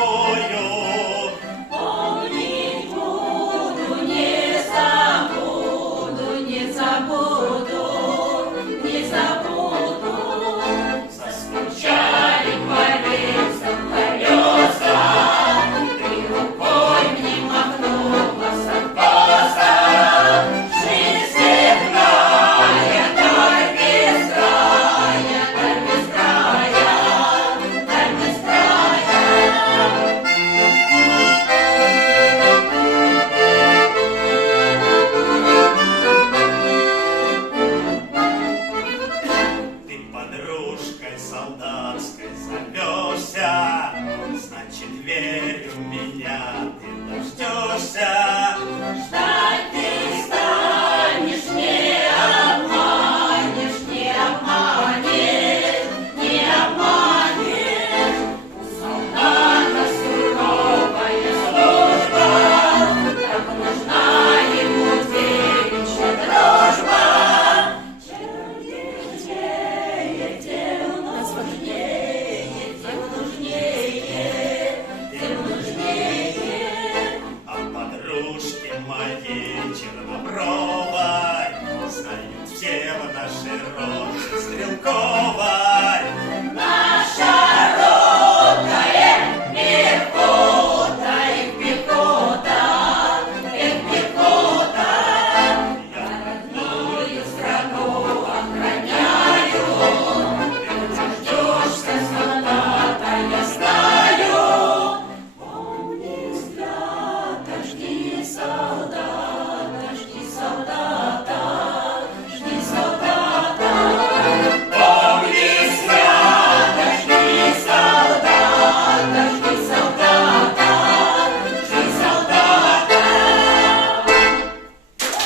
тобою. Помнить буду, не забуду, не забуду, не забуду. Заскучали по рельсам колеса, ты рукой мне махнула с откоса. Жизнь земная, даль без края, даль без края, даль без края. Ты подружкой солдатской зовешься, значит, верь в меня, ты дождешься.